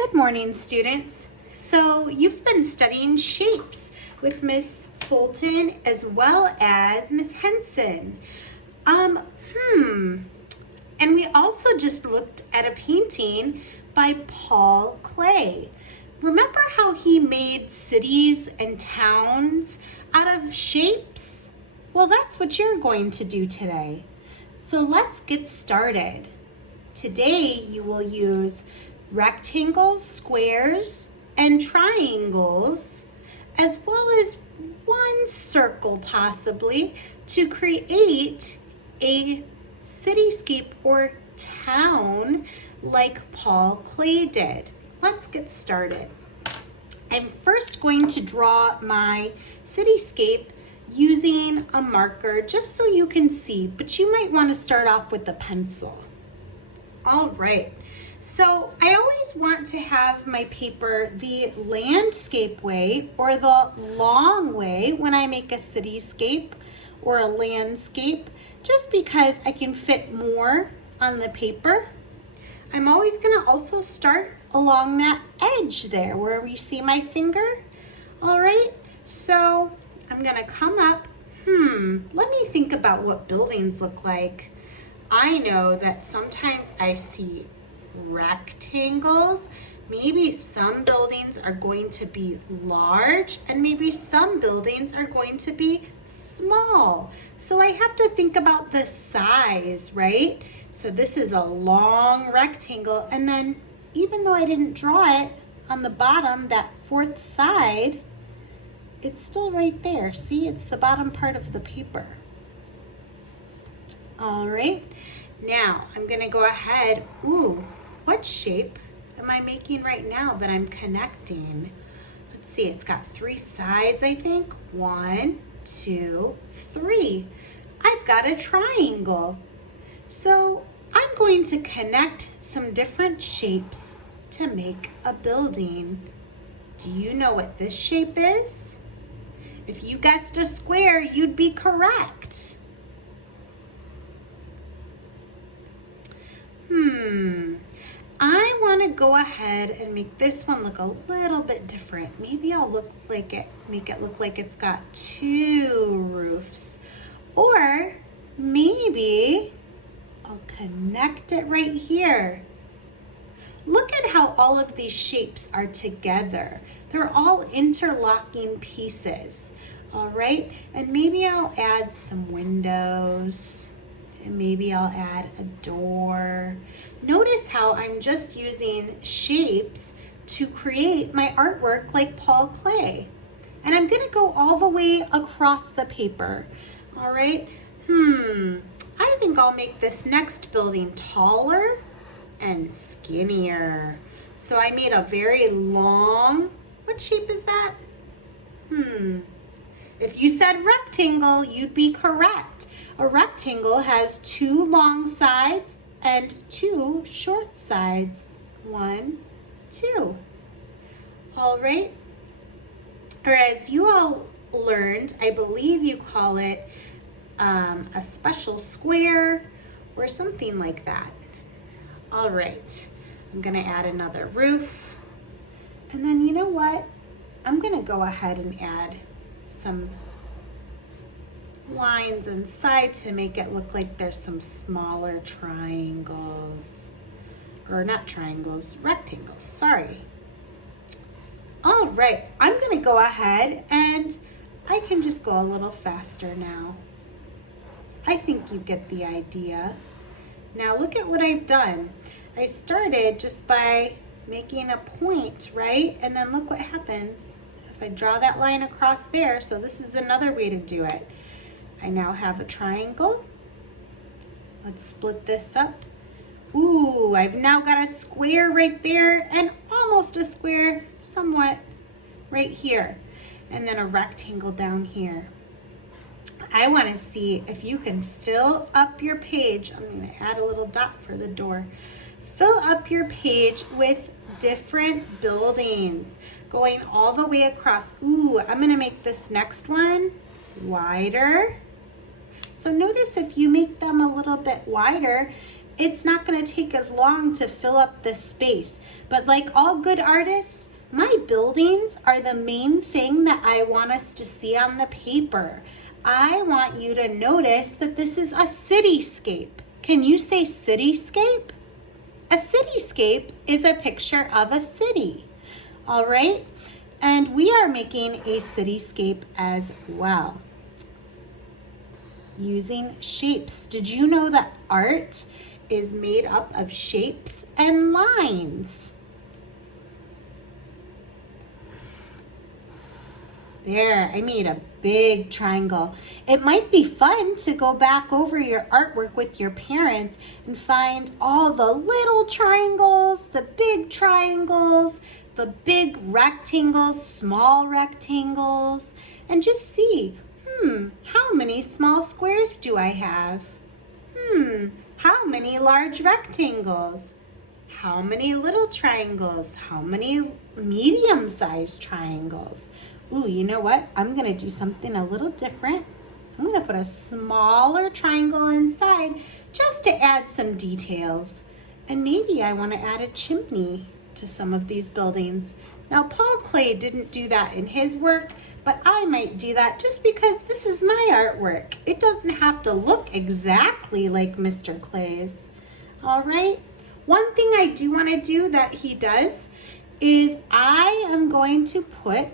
Good morning, students. So you've been studying shapes with Miss Fulton as well as Miss Henson. And we also just looked at a painting by Paul Klee. Remember how he made cities and towns out of shapes? Well, that's what you're going to do today. So let's get started. Today you will use rectangles, squares, and triangles, as well as one circle possibly, to create a cityscape or town like Paul Klee did. Let's get started. I'm first going to draw my cityscape using a marker just so you can see, but you might want to start off with a pencil. All right, so I always want to have my paper the landscape way or the long way when I make a cityscape or a landscape, just because I can fit more on the paper. I'm always going to also start along that edge there where you see my finger. All right, so I'm going to come up. Let me think about what buildings look like. I know that sometimes I see rectangles. Maybe some buildings are going to be large and maybe some buildings are going to be small. So I have to think about the size, right? So this is a long rectangle, and then even though I didn't draw it on the bottom, that fourth side, it's still right there. See, it's the bottom part of the paper. All right, now I'm gonna go ahead. What shape am I making right now that I'm connecting? Let's see, it's got three sides, I think. 1, 2, 3. I've got a triangle. So I'm going to connect some different shapes to make a building. Do you know what this shape is? If you guessed a square, you'd be correct. I want to go ahead and make this one look a little bit different. Maybe I'll make it look like it's got 2 roofs. Or maybe I'll connect it right here. Look at how all of these shapes are together. They're all interlocking pieces. All right, and maybe I'll add some windows. And maybe I'll add a door. Notice how I'm just using shapes to create my artwork like Paul Klee. And I'm gonna go all the way across the paper. All right, I think I'll make this next building taller and skinnier. So I made a very long, what shape is that? If you said rectangle, you'd be correct. A rectangle has 2 long sides and 2 short sides. 1, 2. All right. Or as you all learned, I believe you call it a special square or something like that. All right. I'm going to add another roof. And then you know what? I'm going to go ahead and add some lines inside to make it look like there's some smaller triangles, or not triangles, rectangles, sorry. All right, I'm gonna go ahead and I can just go a little faster now. I think you get the idea. Now look at what I've done. I started just by making a point, right? And then look what happens. If I draw that line across there, so this is another way to do it. I now have a triangle. Let's split this up. I've now got a square right there and almost a square somewhat right here. And then a rectangle down here. I want to see if you can fill up your page. I'm going to add a little dot for the door. Fill up your page with different buildings going all the way across. I'm going to make this next one wider. So notice if you make them a little bit wider, it's not going to take as long to fill up the space. But like all good artists, my buildings are the main thing that I want us to see on the paper. I want you to notice that this is a cityscape. Can you say cityscape? A cityscape is a picture of a city, all right? And we are making a cityscape as well, using shapes. Did you know that art is made up of shapes and lines? There, I made a big triangle. It might be fun to go back over your artwork with your parents and find all the little triangles, the big triangles, the big rectangles, small rectangles, and just see, how many small squares do I have? How many large rectangles? How many little triangles? How many medium-sized triangles? Ooh, you know what? I'm gonna do something a little different. I'm gonna put a smaller triangle inside just to add some details. And maybe I wanna add a chimney to some of these buildings. Now, Paul Klee didn't do that in his work, but I might do that just because this is my artwork. It doesn't have to look exactly like Mr. Klee's. All right? One thing I do wanna do that he does is I am going to put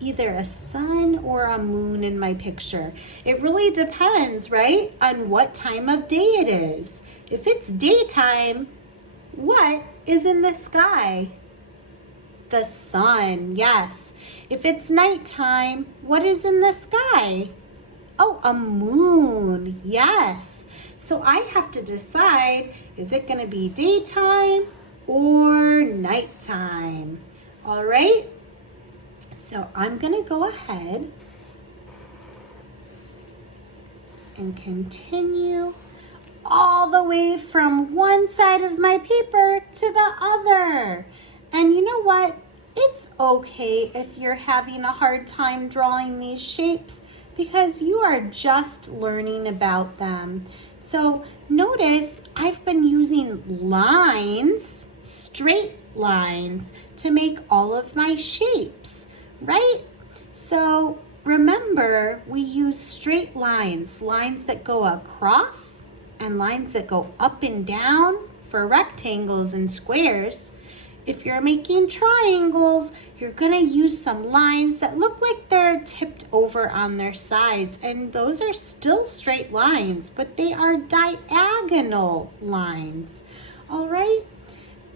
either a sun or a moon in my picture. It really depends, right, on what time of day it is. If it's daytime, what is in the sky? The sun, yes. If it's nighttime, what is in the sky? Oh, a moon, yes. So I have to decide, is it gonna be daytime or nighttime? All right? So I'm gonna go ahead and continue all the way from one side of my paper to the other. And you know what? It's okay if you're having a hard time drawing these shapes because you are just learning about them. So notice I've been using lines, straight lines, to make all of my shapes, right? So remember, we use straight lines, lines that go across and lines that go up and down for rectangles and squares. If you're making triangles, you're gonna use some lines that look like they're tipped over on their sides, and those are still straight lines, but they are diagonal lines, all right?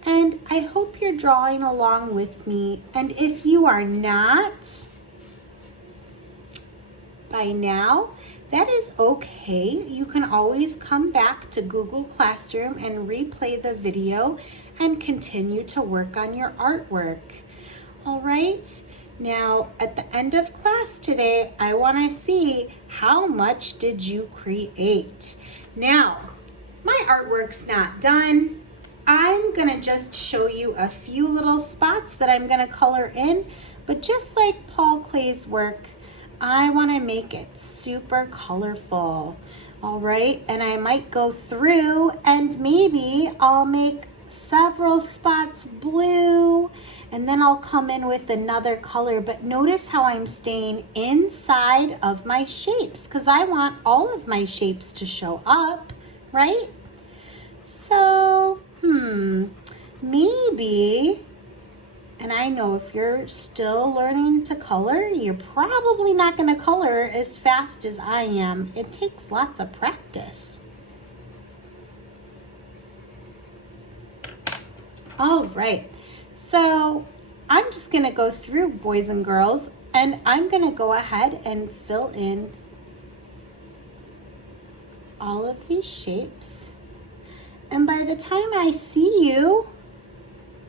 And I hope you're drawing along with me, and if you are not by now, that is okay. You can always come back to Google Classroom and replay the video and continue to work on your artwork. All right, now at the end of class today, I wanna see how much did you create. Now, my artwork's not done. I'm gonna just show you a few little spots that I'm gonna color in, but just like Paul Klee's work, I wanna make it super colorful, all right? And I might go through and maybe I'll make several spots blue, and then I'll come in with another color, but notice how I'm staying inside of my shapes because I want all of my shapes to show up, right? So, maybe, and I know if you're still learning to color, you're probably not gonna color as fast as I am. It takes lots of practice. All right, so I'm just gonna go through, boys and girls, and I'm gonna go ahead and fill in all of these shapes. And by the time I see you,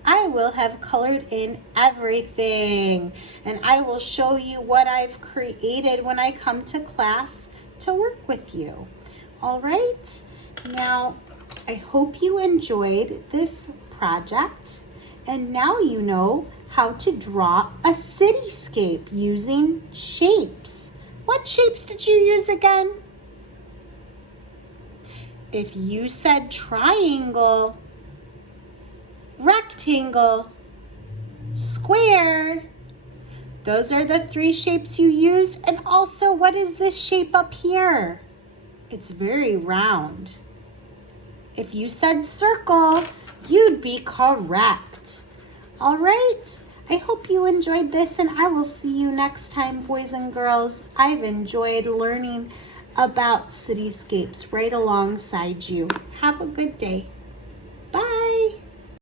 I will have colored in everything, and I will show you what I've created when I come to class to work with you. All right, now I hope you enjoyed this project, and now you know how to draw a cityscape using shapes. What shapes did you use again? If you said triangle, rectangle, square, those are the three shapes you used. And also, what is this shape up here? It's very round. If you said circle, you'd be correct. All right, I hope you enjoyed this, and I will see you next time, boys and girls. I've enjoyed learning about cityscapes right alongside you. Have a good day.